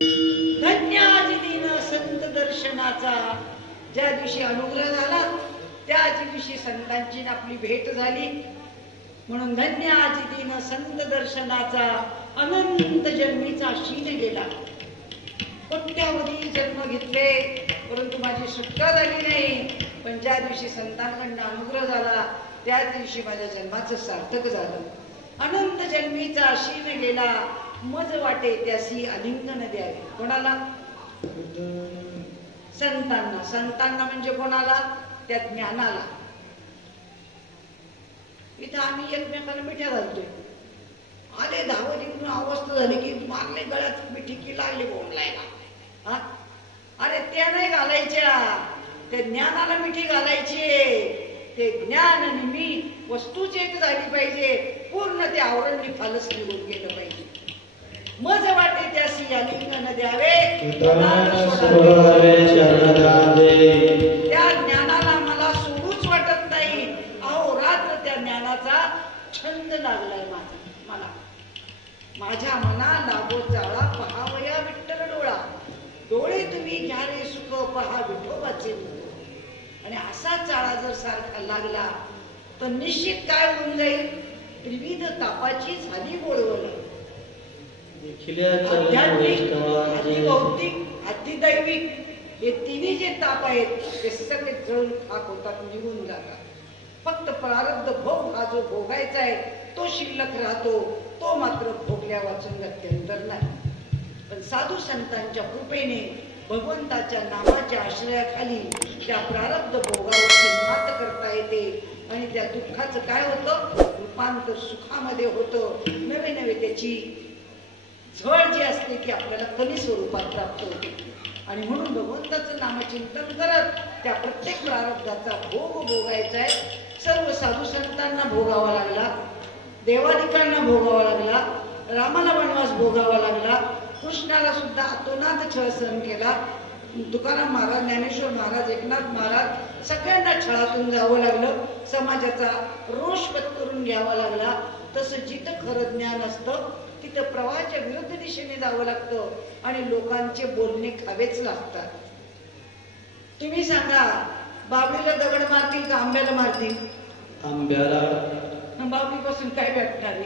धन्य आज दिन संत दर्शनाचा. ज्या दिवशी अनुग्रह झाला त्याच दिवशी संतांची आपली भेट झाली. म्हणून धन्य आज दिन संत दर्शनाचा. अनंत जन्मीचा शीन गेला. कोट्यावधी जन्म घेतले परंतु माझी सुटका झाली नाही. पण ज्या दिवशी संतांकडून अनुग्रह झाला त्याच दिवशी माझ्या जन्माचं सार्थक झालं. अनंत जन्मीचा शीन गेला. मज वाटे त्यासी आलिंगन द्यावे. कोणाला? संतांना. संतांना म्हणजे कोणाला? त्या ज्ञानाला. इथं आम्ही एकमेकांना मिठ्या घालतोय. आले धावलीकडून अवस्था झाली की मारले गळ्यात मिठी की लागली बोंबलायला. अरे त्या नाही घालायच्या, त्या ज्ञानाला मिठी घालायची. ते ज्ञान आणि मी वस्तूच एक झाली पाहिजे. पूर्ण ते आवरण निफालच निघून गेलं पाहिजे. मज वाटे त्यासी आलिंगन द्यावे. त्या ज्ञानाला मला सोडूच वाटत नाही. अहो रात्र त्या ज्ञानाचा छंद लागलाय मला. माझ्या मना लागो जाळा पहावया विठ्ठल डोळा. डोळे तुम्ही घ्या रे सुख पहा विठोबाचे मुख. आणि असा चाळा जर सारखा लागला तर निश्चित काय होऊन जाईल? विविध तापाची झाली बोलवल. आध्यात्मिक, आधिभौतिक, आधिदैविक हे तिन्ही जे ताप आहेत ते सगळे जळून खाक होतात, निघून जातात. फक्त प्रारब्ध भोग हा जो भोगायचा आहे तो शिल्लक राहतो. तो मात्र भोगल्या वाचून गत्यंतर नाही. पण साधू संतांच्या कृपेने भगवंताच्या नामाच्या आश्रयाखाली त्या प्रारब्ध भोगावरती मात करता येते. आणि त्या दुःखाचं काय होतं? रूपांतर सुखामध्ये होतं. नवे नवे त्याची झळ जी असते ती आपल्याला कमी स्वरूपात प्राप्त होते. आणि म्हणून भगवंताचं नामचिंतन करत त्या प्रत्येक प्रारब्धाचा भोग भोगायचा आहे. सर्व साधू संतांना भोगावा लागला, देवादिकांना भोगावा लागला, रामाला वनवास भोगावा लागला, कृष्णाला सुद्धा अतोनात छळ सहन केला. तुकाराम महाराज, ज्ञानेश्वर महाराज, एकनाथ महाराज सगळ्यांना छळातून जावं लागलं. समाजाचा रोष पत्करून घ्यावा लागला. तसं जिथं खरं ज्ञान असतं तिथं प्रवाहाच्या विरुद्ध दिशेने जावं लागतं आणि लोकांचे बोलणे खावेच लागतात. तुम्ही सांगा, बाबळीला दगड मारतील का आंब्याला मारतील? आंब्याला. बाबळीपासून काय भेटणार आहे?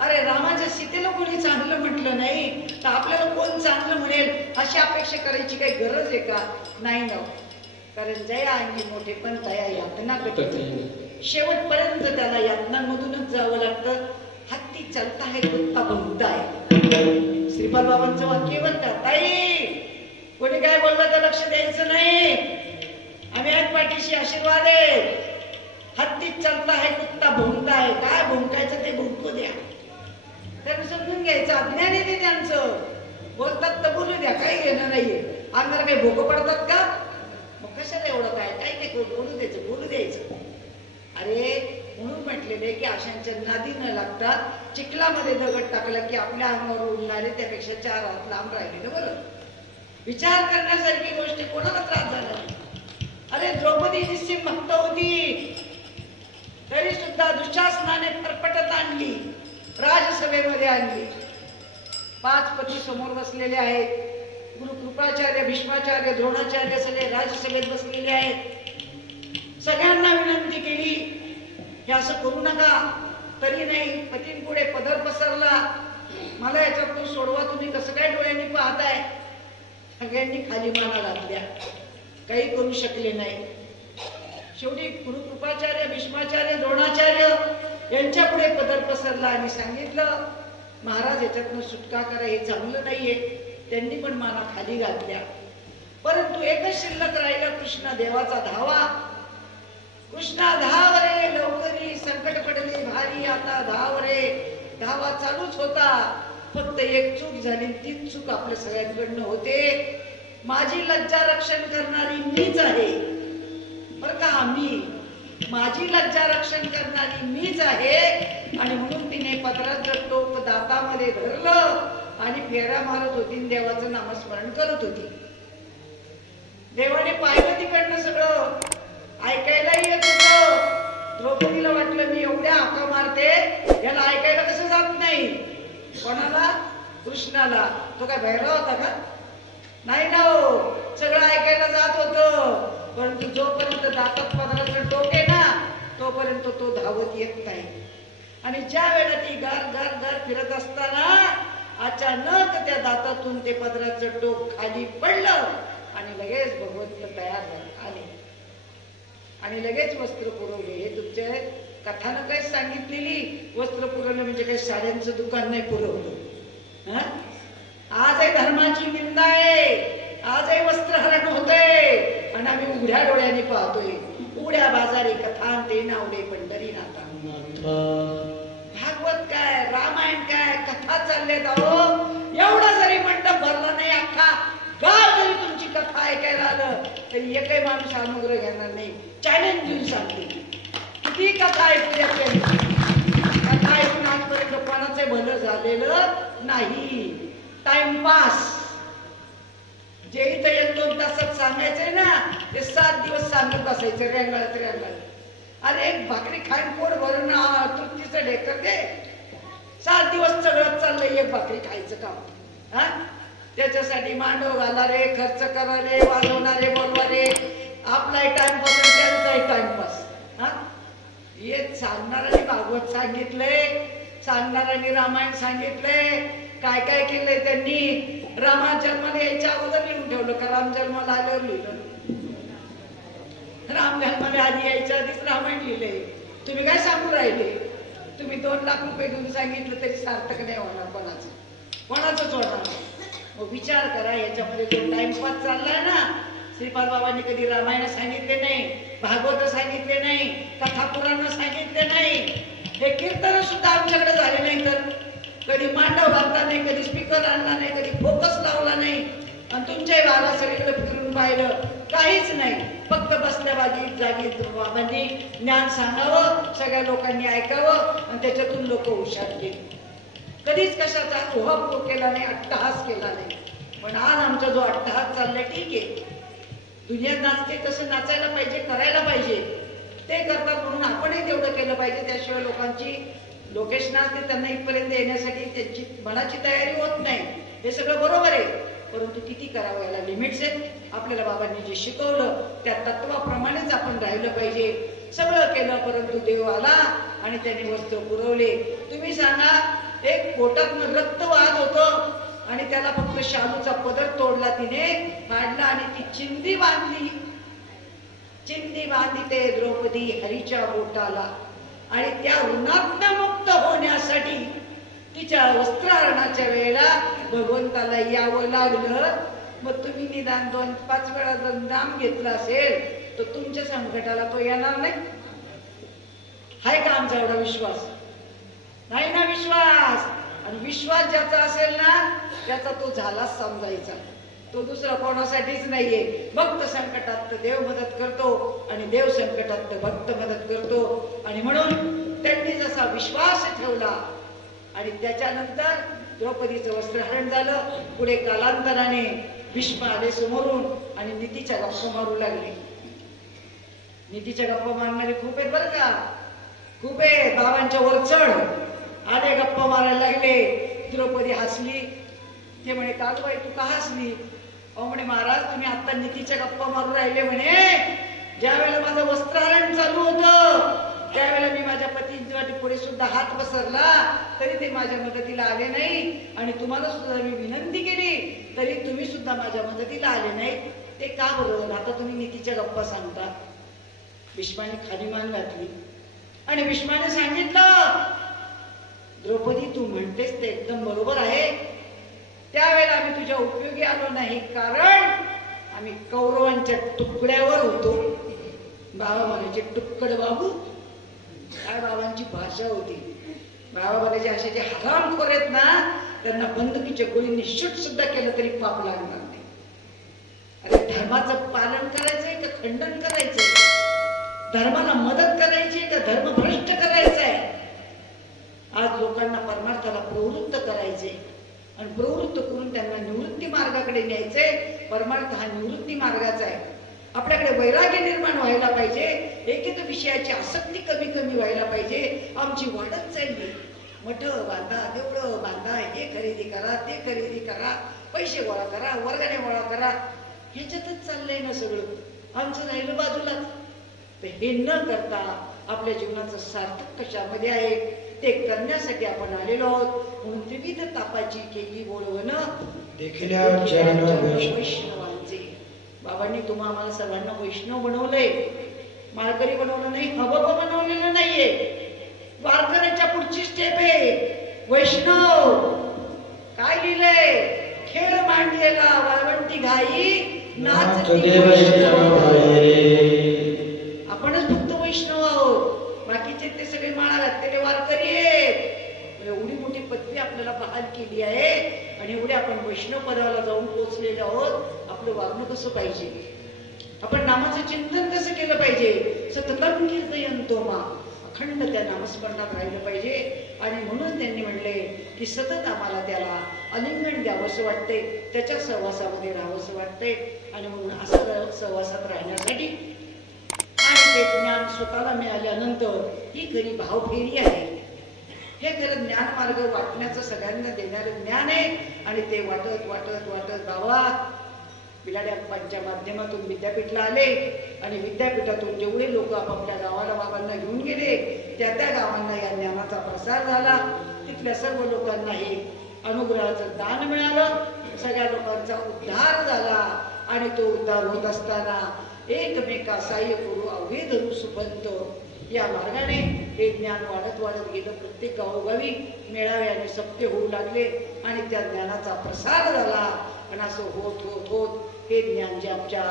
अरे रामाच्या सीतेला कोणी चांगलं म्हटलं नाही तर आपल्याला कोण चांगलं म्हणेल अशी अपेक्षा करायची काही गरज आहे का? नाही ना. कारण जया अंगी मोठे पण तया यातना कटते. शेवटपर्यंत त्याला यातनांमधूनच जावं लागतं. हत्ती चलता है कुत्ता भुंकता है. श्रीपाल बाबांचं वाक्य म्हणतात, ताई कोणी काय बोललं तर लक्ष द्यायचं नाही. आम्ही एक पाठीशी आशीर्वाद आहे. हत्ती चलता है कुत्ता भुंकता है. काय भुंकायचं ते भुंकू द्या. त्यांना समजून घ्यायचं. अज्ञान आहे ते त्यांचं. बोलतात तर बोलू द्या, काही घेणं नाहीये. अंगावर काही भोकं पडतात का? मग कशाला एवढं काय काय ते बोलू द्यायचं, बोलू द्यायचं. अरे म्हणून म्हटलेले की अशांच्या नादी न लागता चिखलामध्ये दगड टाकला की आपल्या अंगावर उडणारे त्यापेक्षा 4 हात लांब राहिलेलं बरं. विचार करण्यासारखी गोष्ट. कोणाला त्रास झाला नाही. अरे द्रौपदी निश्चित भक्त होती तरी सुद्धा दुःशासनाने फरफटत आणली, राजसभेमध्ये आणली. 5 पती समोर बसलेले आहेत. गुरु कृपाचार्य, भीष्माचार्य, द्रोणाचार्य सगळे राजसभेत बसलेले आहेत. सगळ्यांना विनंती केली की असं करू नका. तरी नाही. पतींपुढे पदर पसरला. मला याच्यातून सोडवा, तुम्ही कसं काय डोळ्यांनी पाहताय? सगळ्यांनी खाली माना घातल्या. काही करू शकले नाही. शेवटी गुरु कृपाचार्य, भीष्माचार्य, द्रोणाचार्य यांच्या पुढे पदर पसरला आणि सांगितलं, महाराज याच्यातनं सुटका करा, हे चांगलं नाहीये. त्यांनी पण माना खाली घातल्या. परंतु एकच शिल्लक राहिला, कृष्ण देवाचा धावा. कृष्णा धाव रे लवकरी, संकट पडले भारी, आता धाव रे. धावा चालूच होता. फक्त एक चूक झाली. तीच चूक आपल्या सगळ्यांकडनं होते. माझी लज्जा रक्षण करणारी मीच आहे बरं का. माझी लज्जा रक्षण करणारी मीच आहे. आणि म्हणून तिने पदरात टोक दातामध्ये धरलं आणि फेऱ्या मारत होती. देवाचं नामस्मरण करत होती. देवाने पाहिलं तिकडनं सगळं. ऐकायलाही येत होतं. द्रौपदीला वाटलं मी एवढ्या हाका मारते याला ऐकायला कसं जात नाही. कोणाला? कृष्णाला. तो काय भैरव होता का? नाही ना हो, सगळं ऐकायला जात होतं. परंतु जोपर्यंत दातात पदराचं टोक आहे ना तोपर्यंत तो धावत येत नाही. आणि ज्या वेळेला ती गार गार गार फिरत असताना अचानक त्या दातातून ते पदराचं टोक खाली पडलं आणि लगेच भगवंत तयार आले आणि लगेच वस्त्र पुरवले. हे तुमच्या कथानं काय सांगितलेली वस्त्र पुरवलं म्हणजे काही साड्यांचं दुकान नाही पुरवलं. आजही धर्माची निंदा आहे, आजही वस्त्रहरण होतंय आणि आम्ही उघड्या डोळ्याने पाहतोय. उघड्या बाजारी कथा ते नावले पंढरीनाथा. भागवत काय, रामायण काय, कथा चालले जाओ. एवढा जरी मंडप भरला नाही, अख्खा गाव जरी तुमची कथा ऐकायला आलं तरी एकही माणूस अनुग्रह घेणार नाही. चॅलेंज देऊन सांगते, किती कथा ऐकूया कथा ऐकून आजपर्यंत कोणाचं भलं झालेलं नाही. टाइमपास जे इथं 1-2 तासात सांगायचंय ना ते 7 दिवस सांगत बसायचं रेंगाळत रेंगाळत. अरे एक भाकरी खाईन पोट भरून तृप्तीचं ढेकर दे. 7 दिवस सगळं चाललंय एक भाकरी खायचं काम. त्याच्यासाठी मांडव घाला रे, खर्च करा रे, वाजवणारे बोलवा रे. आपलाही टाइमपास आणि त्यांचाही टाइमपास. हे सांगणाऱ्यांनी भागवत सांगितलंय, सांगणाऱ्यांनी रामायण सांगितलंय. काय काय केलंय त्यांनी. रामा जन्माला यायच्या अगोदर लिहून ठेवलं का राम जन्माला आल्यावर लिहिलं. राम जन्माला आधी यायच्या आधीच रामायण लिहिलंय. तुम्ही काय सांगू राहिले? तुम्ही 2 लाख रुपये घेऊन सांगितलं तरी सार्थक नाही होणार कोणाचं, कोणाचंच होणार नाही. मग विचार करा, याच्यामध्ये जो टाइमपास चाललाय ना. श्रीपाद बाबांनी कधी रामायण सांगितले नाही, भागवत सांगितले नाही, कथा पुराण सांगितले नाही. हे कीर्तन सुद्धा आमच्याकडे झाले नाही. तर कधी मांडव घातला नाही, कधी स्पीकर आणला नाही, कधी फोकस लावला नाही. आणि तुमच्याही भागात सगळीकडे फिरून पाहिलं, काहीच नाही. फक्त बसल्या जागी बाबांनी ज्ञान सांगावं, सगळ्या लोकांनी ऐकावं आणि त्याच्यातून लोक हुशार गेले. कधीच कशाचा उहापोह केला नाही, अट्टहास केला नाही. पण आज आमचा जो अट्टहास चाललाय, ठीक आहे, दुनिया नाचते तसं नाचायला पाहिजे, करायला पाहिजे. ते करतात म्हणून आपणही तेवढं केलं पाहिजे. त्याशिवाय लोकांची लोकेशन असते, त्यांना इथपर्यंत येण्यासाठी त्यांची मनाची तयारी होत नाही. हे सगळं बरोबर आहे, परंतु किती करावं याला लिमिट्स आहेत. आपल्याला बाबांनी जे शिकवलं त्या तत्वाप्रमाणेच आपण राहिलं पाहिजे. सगळं केलं परंतु देव आला आणि त्याने वस्त्र पुरवले. तुम्ही सांगा, एक पोटात रक्त वाहत होतं आणि त्याला फक्त शालूचा पदर तोडला, तिने काढला आणि ती चिंदी बांधली. चिंदी बांधली ते द्रौपदी हरीच्या बोटाला. आणि त्या ऋणातनं मुक्त होण्यासाठी तिच्या वस्त्रहरणाच्या वेळेला भगवंताला यावं लागलं. मग तुम्ही निदान 2-5 वेळा जर नाम घेतलं असेल तर तुमच्या संकटाला तो येणार नाही. हाय का आमचा एवढा विश्वास? नाही ना विश्वास. आणि विश्वास ज्याचा असेल ना त्याचा तो झालाच समजायचा. तो दुसरा कोणासाठीच नाहीये. भक्त संकटात देव मदत करतो आणि देव संकटात भक्त मदत करतो. आणि म्हणून त्यांनी जसा विश्वास ठेवला आणि त्याच्यानंतर द्रौपदीचं वस्त्रहरण झालं. पुढे कालांतराने भीष्म आले समोरून आणि नीतीच्या गप्पा मारू लागले. नीतीच्या गप्पा मारणारे खूप आहेत बरं का, खूप आहे. बाबांच्या वर चढ आले, गप्पा मारायला लागले. द्रौपदी हसली. ते म्हणे, कागबाई तू का हसली? अहो म्हणे, महाराज तुम्ही आता नीतीच्या गप्पा मारू राहिले म्हणे. ज्या वेळेला माझं वस्त्रहरण चालू होतं त्यावेळेला मी माझ्या पतीच्या पुढे सुद्धा हात पसरला तरी ते माझ्या मदतीला आले नाही. आणि तुम्हाला सुद्धा मी विनंती केली तरी तुम्ही सुद्धा माझ्या मदतीला आले नाही. ते का बरं? आता तुम्ही नीतीच्या गप्पा सांगता. भीष्माने खाली मान घातली आणि भीष्माने सांगितलं, द्रौपदी तू म्हणतेस ते एकदम बरोबर आहे. त्यावेळेला आम्ही तुझ्या उपयोगी आलो नाही, कारण आम्ही कौरवांच्या तुकड्यावर होतो. बाबा म्हणायचे, तुक्कड बाबू. काय बाबांची भाषा होती. बाबा म्हणायचे, असे जे हरामखोर आहेत ना त्यांना बंदुकीच्या गोळींनी शूट सुद्धा केलं तरी पाप लागणार नाही. अरे धर्माचं पालन करायचंय का खंडन करायचंय? धर्माला मदत करायची का धर्म भ्रष्ट करायचंय? आज लोकांना परमार्थाला प्रवृत्त करायचे आणि प्रवृत्त करून त्यांना निवृत्ती मार्गाकडे न्यायचंय. परमार्थ हा निवृत्ती मार्गाचा आहे. आपल्याकडे वैराग्य निर्माण व्हायला पाहिजे. एक विषयाची आसक्ती कमी कमी व्हायला पाहिजे. आमची वाढत चालली. मठं बांधा, देवळं बांधा, हे खरेदी करा, ते खरेदी करा, पैसे गोळा करा, वर्गाने गोळा करा, ह्याच्यातच चाललंय ना सगळं. आमचं राहिलं बाजूलाच. तर हे न करता आपल्या जीवनाचं सार्थक कशामध्ये आहे ते करण्यासाठी आपण आलेलो आहोत. म्हणून त्रिविध तापाची केली बोलवणं वैष्णवांचे. बाबांनी तुम्हा आम्हाला सर्वांना वैष्णव बनवलंय, माळकरी बनवलं नाही, हबब बनवलेलं नाहीये. वारकऱ्याच्या पुढची स्टेप आहे वैष्णव. काय लिहिलंय? खेळ मांडलेला वाळवंटी घाई नाचती वैष्णव. आपणच फक्त वैष्णव आहोत, बाकीचे ते सगळे माळा घातलेले वारकरी आहेत. एवढी मोठी पदवी आपल्याला बहाल केली आहे आणि एवढे आपण वैष्णव पदाला जाऊन पोहोचलेले आहोत. आपलं वागणं कसं पाहिजे, आपण नामाचं चिंतन कसं केलं पाहिजे. सततं कीर्तयन्तो मा, अखंड त्या नामस्मरणात राहिलं पाहिजे. आणि म्हणून त्यांनी म्हणले की सतत आम्हाला त्याला आलिंगन द्यावंसं वाटते, त्याच्या सहवासामध्ये राहावंसं वाटते. आणि म्हणून असं सहवासात राहण्यासाठी आणि ते ज्ञान स्वतःला मिळाल्यानंतर ही खरी भावफेरी आहे. हे खरं ज्ञान मार्ग वाटण्याचं सगळ्यांना देणारं ज्ञान आहे. आणि ते वाटत वाटत वाटत बाबा बिलाड्याच्या माध्यमातून विद्यापीठला आले आणि विद्यापीठातून जेवढे लोक आपापल्या गावाला बाबांना घेऊन गेले त्या त्या गावांना या ज्ञानाचा प्रसार झाला. तिथल्या सर्व लोकांना हे अनुग्रहाचं दान मिळालं, सगळ्या लोकांचा उद्धार झाला. आणि तो उद्धार होत असताना एकमेका सहाय्य करू अवघे धरू सुपंत या मार्गाने हे ज्ञान वाढत वाढत गेलं. प्रत्येक गावोगावी मेळावे आणि सप्ते होऊ लागले आणि त्या ज्ञानाचा प्रसार झाला. आणि असं होत होत होत हे ज्ञान जे आमच्या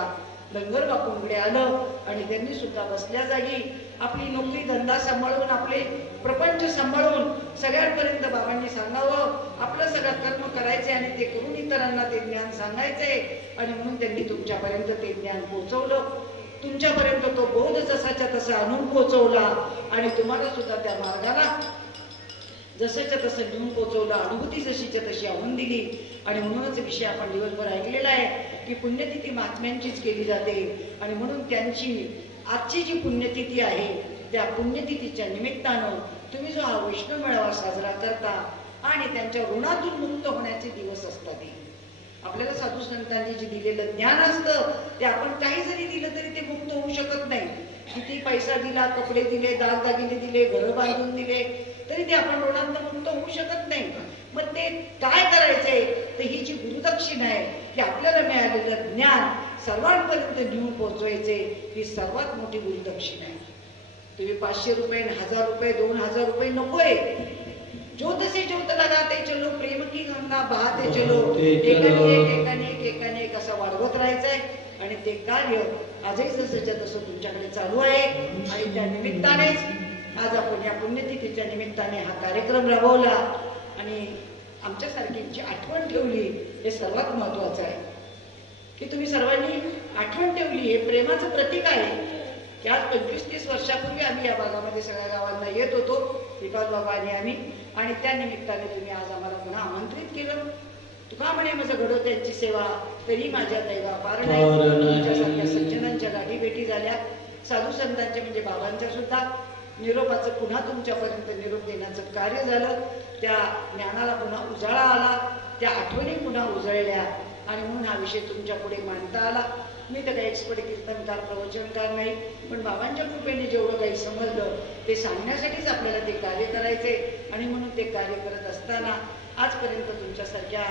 डंगर बापूंकडे आलं आणि त्यांनी सुद्धा बसल्या जागी आपली नोकरी धंदा सांभाळून, आपले प्रपंच सांभाळून सगळ्यांपर्यंत बाबांनी सांगावं, आपलं सगळं कर्म करायचे आणि ते करून इतरांना ते ज्ञान सांगायचे. आणि म्हणून त्यांनी तुमच्यापर्यंत ते ज्ञान पोहोचवलं. तुमच्यापर्यंत तो बोध जसाच्या तसा आणून पोहोचवला आणि तुम्हाला सुद्धा त्या मार्गाला जसंच्या तसं घेऊन पोहोचवलं, अनुभूती जशीच्या तशी आणून दिली. आणि म्हणूनच विषय आपण दिवसभर ऐकलेला आहे की पुण्यतिथी महात्म्यांचीच केली जाते. आणि म्हणून त्यांची आजची जी पुण्यतिथी आहे त्या पुण्यतिथीच्या निमित्तानं तुम्ही जो हा वैष्णव मेळावा साजरा करता आणि त्यांच्या ऋणातून मुक्त होण्याचे दिवस असतात. आपल्याला साधू संतांनी जे दिलेलं ज्ञान असतं ते आपण काही जरी दिलं तरी ते मुक्त होऊ शकत नाही. किती पैसा दिला, कपडे दिले, दागदागिने दिले, घरं बांधून दिले, तरी ते आपण ऋणांना मुक्त होऊ शकत नाही. मग ते काय करायचंय तर ही जी गुरुदक्षिणा आहे की आपल्याला मिळालेलं ज्ञान सर्वांपर्यंत घेऊन पोहोचवायचे, ही सर्वात मोठी गुरुदक्षिणा आहे. तुम्ही 500 रुपये, 1000 रुपये, 2000 रुपये नकोय. ज्योत से ज्योत लगाते चलो, प्रेम की गंगा बहाते चलो, एकाने एक असं वाढवत राहायचंय. आणि ते कार्य आजही जसंच्या तसं तुमच्याकडे चालू आहे. आणि त्या निमित्तानेच आज आपण या पुण्यतिथीच्या निमित्ताने हा कार्यक्रम राबवला आणि आमच्यासारखींची आठवण ठेवली. हे सर्वात महत्वाचं आहे की तुम्ही सर्वांनी आठवण ठेवली. हे प्रेमाचं प्रतीक आहे की आज 25-30 वर्षापूर्वी आम्ही या भागामध्ये सगळ्या गावांना येत होतो, विकास बाबा आणि आम्ही. आणि त्या निमित्ताने तुम्ही आज आम्हाला पुन्हा आमंत्रित केलं. तुका म्हणे माझं घडो त्यांची सेवा तरी माझ्या दैवा पार नाही. तुमच्यासारख्या सज्जनांच्या गाठी भेटी झाल्या, साधू संतांच्या म्हणजे बाबांच्या सुद्धा निरोपाचं पुन्हा तुमच्यापर्यंत निरोप देण्याचं कार्य झालं. त्या ज्ञानाला पुन्हा उजाळा आला, त्या आठवणी पुन्हा उजळल्या आणि म्हणून हा विषय तुमच्या पुढे मांडता आला. मी तर काही एक्सपर्ट कीर्तनकार प्रवचनकार नाही, पण बाबांच्या कृपेने जेवढं काही समजलं ते सांगण्यासाठीच आपल्याला ते कार्य करायचे. आणि म्हणून ते कार्य करत असताना आजपर्यंत तुमच्यासारख्या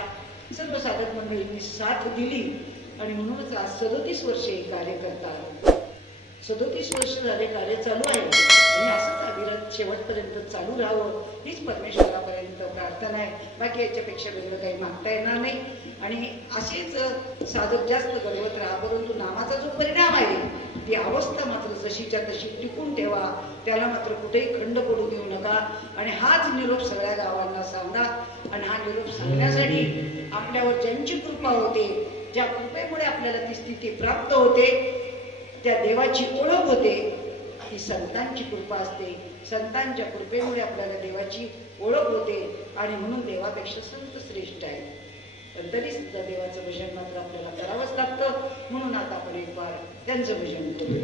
सर्व साधक मंडळींनी साथ दिली. आणि म्हणूनच आज 37 वर्षे हे कार्य करता आलं. 37 वर्ष झाले कार्य चालू आहे आणि असंच अविरत शेवटपर्यंत चालू राहावं हीच परमेश्वरापर्यंत प्रार्थना आहे. बाकी याच्यापेक्षा वेगळं काही मागता येणार नाही. आणि असेच साधक जास्त घडवत राहा, परंतु नामाचा जो परिणाम आहे ती अवस्था मात्र जशीच्या तशी टिकून ठेवा, त्याला मात्र कुठेही खंड पडू देऊ नका. आणि हाच निरोप सगळ्या गावांना सांगा. आणि हा निरोप सांगण्यासाठी आपल्यावर ज्यांची कृपा होते, ज्या कृपेमुळे आपल्याला ती स्थिती प्राप्त होते, त्या देवाची ओळख होते, ती संतांची कृपा असते. संतांच्या कृपेमुळे आपल्याला देवाची ओळख होते. आणि म्हणून देवापेक्षा संत श्रेष्ठ आहे. पण तरी सुद्धा देवाचं भजन मात्र आपल्याला करावंच लागतं. म्हणून आता आपण एक बार त्यांचं भजन करू.